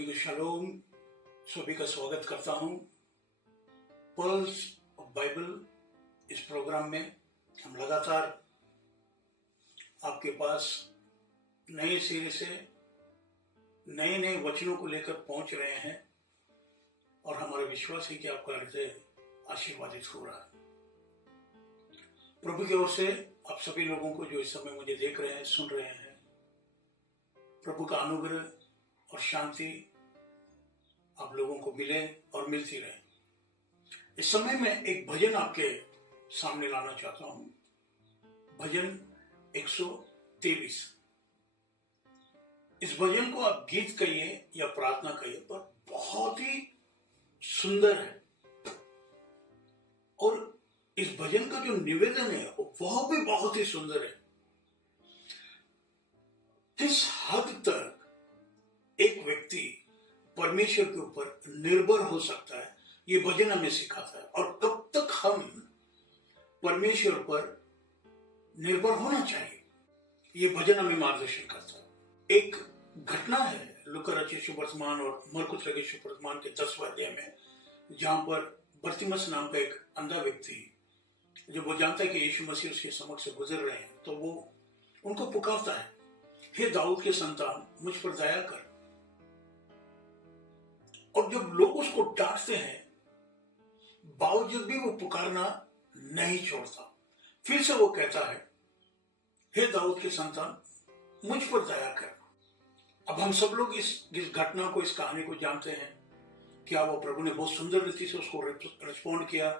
सभी को शलोम, सभी का स्वागत करता हूं। पल्स ऑफ बाइबल इस प्रोग्राम में हम लगातार आपके पास नए सिरे से नए नए वचनों को लेकर पहुंच रहे हैं और हमारा विश्वास है कि आपका हृदय आशीर्वादित हो रहा है। प्रभु की ओर से आप सभी लोगों को जो इस समय मुझे देख रहे हैं, सुन रहे हैं, प्रभु का अनुग्रह और शांति आप लोगों को मिले और मिलती रहे। इस समय मैं एक भजन आपके सामने लाना चाहता हूं। भजन 123। इस भजन को आप गीत कहिए या प्रार्थना कहिए, पर बहुत ही सुंदर है। और इस भजन का जो निवेदन है वह भी बहुत ही सुंदर है। किस हद तक एक व्यक्ति परमेश्वर के ऊपर निर्भर हो सकता है, ये भजन हमें सिखाता है। और कब तक हम परमेश्वर पर निर्भर होना चाहिए, ये भजन हमें मार्गदर्शन करता है। एक घटना है लूका रचित सुवर्तमान और मरकुस रचित सुवर्तमान के 10वें अध्याय में, जहां पर बर्तिमस नाम का एक अंधा व्यक्ति, जब वो जानता है कि यीशु मसीह उसके समक्ष से गुजर रहे हैं, तो वो उनको पुकारता है, हे दाऊद के संतान, मुझ पर दया कर। और जब लोग उसको डांटते हैं, बावजूद भी वो पुकारना नहीं छोड़ता। फिर से वो कहता है, हे दाऊद के संतान, मुझ पर दया कर। अब हम सब लोग इस घटना को, इस कहानी को जानते हैं। क्या वो प्रभु ने बहुत सुंदर रीति से उसको रिस्पॉन्ड किया,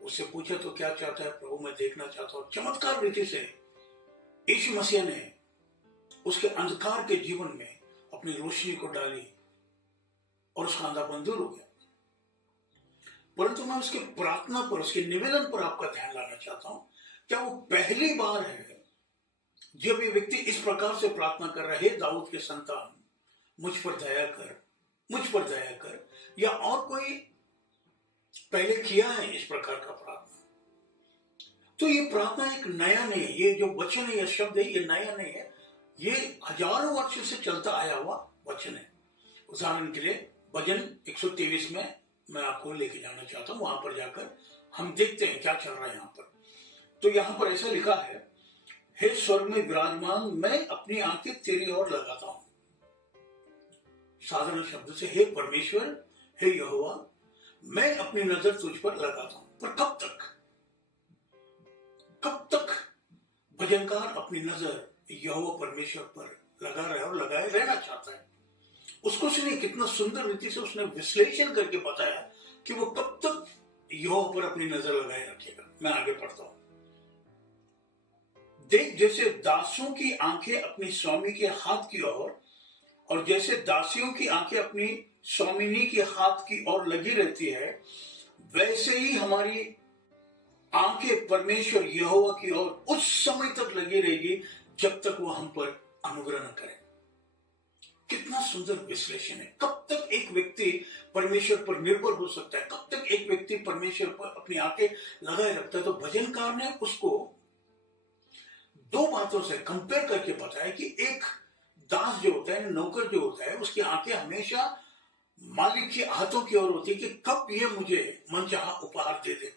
उससे पूछा तो क्या चाहता है, प्रभु मैं देखना चाहता हूं। चमत्कार रीति से यीशु मसीह ने उसके अंधकार के जीवन में अपनी रोशनी को डाली और उसका अंधापन दूर हो गया। परंतु मैं उसके प्रार्थना पर, उसके निवेदन पर आपका ध्यान लाना चाहता हूं। क्या वो पहली बार है जब ये व्यक्ति इस प्रकार से प्रार्थना कर रहा है, दाऊद के संतान, मुझ पर दया कर, मुझ पर दया कर, या और कोई पहले किया है इस प्रकार का प्रार्थना? तो ये प्रार्थना एक नया नहीं है। ये जो वचन है, ये शब्द है, ये नया नहीं है। ये हजारों वर्षों से चलता आया हुआ वचन है। उदाहरण के लिए भजन 123 में मैं आपको लेके जाना चाहता हूं। वहां पर जाकर हम देखते हैं क्या चल रहा है यहां पर। तो यहां पर ऐसा लिखा है, हे स्वर्ग में विराजमान, मैं अपनी आंखें तेरी ओर लगाता हूं। साधारण शब्द से, हे परमेश्वर, हे यहोवा, मैं अपनी नजर तुझ पर लगाता हूं। पर कब तक? कब तक भजनकार अपनी नजर यहोवा परमेश्वर पर लगा रहा है और लगाए रहना चाहता है? उसको सुनिए, कितना सुंदर रीति से उसने विश्लेषण करके बताया कि वो कब तक यहोवा पर अपनी नजर लगाए रखेगा। मैं आगे पढ़ता हूं। देख, जैसे दासों की आंखें अपनी स्वामी के हाथ की ओर, और जैसे दासियों की आंखें अपनी स्वामिनी के हाथ की ओर लगी रहती है, वैसे ही हमारी आंखें परमेश्वर यहोवा की ओर उस समय तक लगी रहेगी जब तक वो हम पर अनुग्रह न करे। कितना सुंदर विश्लेषण है। कब तक एक व्यक्ति परमेश्वर पर निर्भर हो सकता है, कब तक एक व्यक्ति परमेश्वर पर अपनी आंखें लगाए रखता है? तो भजनकार ने उसको दो बातों से कंपेयर करके बताया कि एक दास जो होता है, नौकर जो होता है, उसकी आंखें हमेशा मालिक के हाथों की ओर होती है कि कब ये मुझे मनचाहा उपहार दे दे।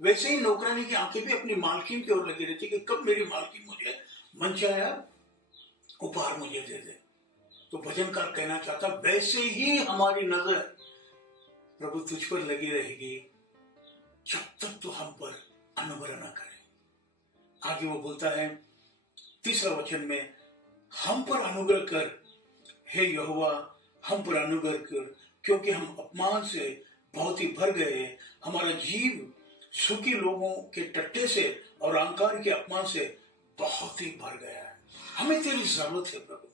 वैसे ही नौकरानी की आंखें भी अपनी मालकिन की ओर लगी रहती है कि कब मेरी मालकिन मुझे मनचाहा उपहार मुझे दे दे। तो भजनकार कहना चाहता, वैसे ही हमारी नजर प्रभु तुझ पर लगी रहेगी जब तक तो हम पर अनुग्रह न करे। आगे वो बोलता है 3 वचन में, हम पर अनुग्रह कर, हे यहोवा, हम पर अनुग्रह कर, क्योंकि हम अपमान से बहुत ही भर गए हैं। हमारा जीव सुखी लोगों के टट्टे से और अहंकार के अपमान से बहुत ही भर गया है। हमें तेरी जरूरत है प्रभु।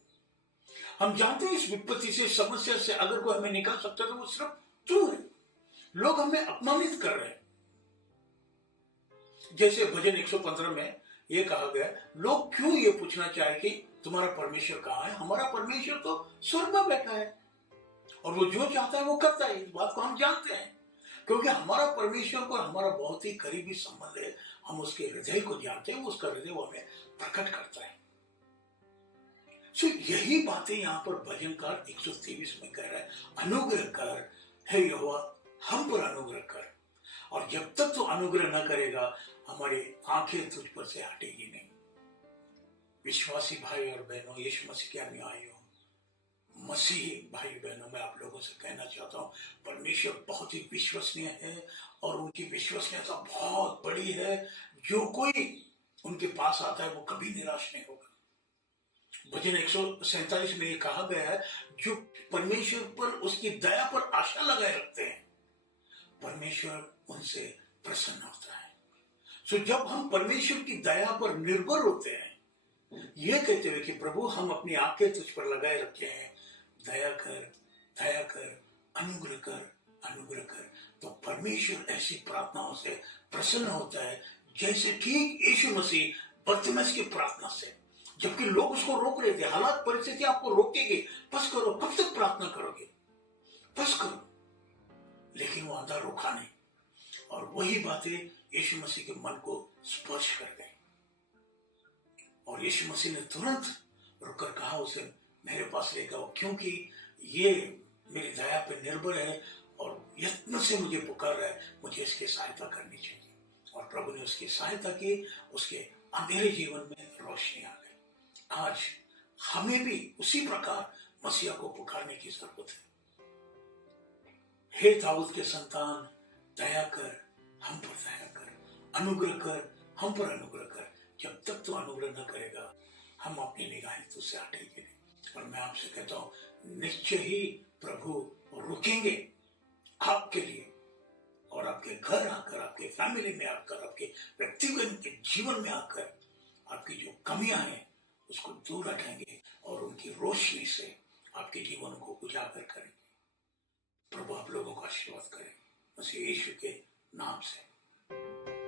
हम जानते हैं इस विपत्ति से, समस्या से अगर कोई हमें निकाल सकता है तो वो सिर्फ तू है। लोग हमें अपमानित कर रहे हैं। जैसे भजन 115 में ये कहा गया, लोग क्यों ये पूछना चाहे कि तुम्हारा परमेश्वर कहां है? हमारा परमेश्वर तो स्वर्ग में बैठा है और वो जो चाहता है वो करता है। इस बात को हम जानते हैं क्योंकि हमारा परमेश्वर को हमारा बहुत ही करीबी संबंध है। हम उसके हृदय को जानते हैं, उसका हृदय वो हमें प्रकट करता है। सो यही बातें यहाँ पर भजनकार 123 में कह रहा है, अनुग्रह कर हे यहोवा, हम पर अनुग्रह कर। और जब तक तो अनुग्रह न करेगा, हमारी आंखें तुझ पर से हटेगी नहीं। विश्वासी भाई और बहनों, यीशु मसीह के अनुयायियों, मसीही भाई बहनों, मैं आप लोगों से कहना चाहता हूँ, परमेश्वर बहुत ही विश्वसनीय है और उनकी विश्वसनीयता बहुत बड़ी है। जो कोई उनके पास आता है वो कभी निराश नहीं होगा। भजन 147 में ये कहा गया है, जो परमेश्वर पर, उसकी दया पर आशा लगाए रखते हैं, परमेश्वर उनसे प्रसन्न होता है। सो जब हम परमेश्वर की दया पर निर्भर होते हैं, ये कहते हुए कि प्रभु हम अपनी आंखें तुझ पर लगाए रखे हैं, दया कर, दया कर, अनुग्रह कर, अनुग्रह कर, तो परमेश्वर ऐसी प्रार्थनाओं से प्रसन्न होता है, जैसे ठीक यीशु मसीह बरतिमस की प्रार्थना से, जबकि लोग उसको रोक रहे थे, हालात परिस्थिति आपको रोकेगी, बस करो, कब तक प्रार्थना करोगे, बस करो, लेकिन वो अंधा रोका नहीं। और वही बातें यीशु मसीह के मन को स्पर्श कर गई और यीशु मसीह ने तुरंत रुककर कहा उसे, मेरे पास लेकर आओ, क्योंकि ये मेरी दया पर निर्भर है और यत्न से मुझे पुकार रहा है, मुझे इसकी सहायता करनी चाहिए। और प्रभु ने उसकी सहायता की, उसके अंधेरे जीवन में रोशनी आ गई। आज हमें भी उसी प्रकार मसीहा को पुकारने की जरूरत है। हे दाऊद के संतान, दया कर, हम पर दया कर, अनुग्रह कर, हम पर अनुग्रह कर। जब तक तो अनुग्रह न करेगा, हम अपनी निगाहें तुझसे हटेंगे नहीं। और मैं आपसे कहता हूं, निश्चय ही प्रभु रुकेंगे आपके लिए और आपके घर आकर, आपके फैमिली में आकर, आपके व्यक्तिगत जीवन में आकर आपकी जो कमियां हैं उसको दूर हटाएंगे और उनकी रोशनी से आपके जीवन को उजागर करेंगे। प्रभु आप लोगों को आशीर्वाद करें, मसीह यीशु के नाम से।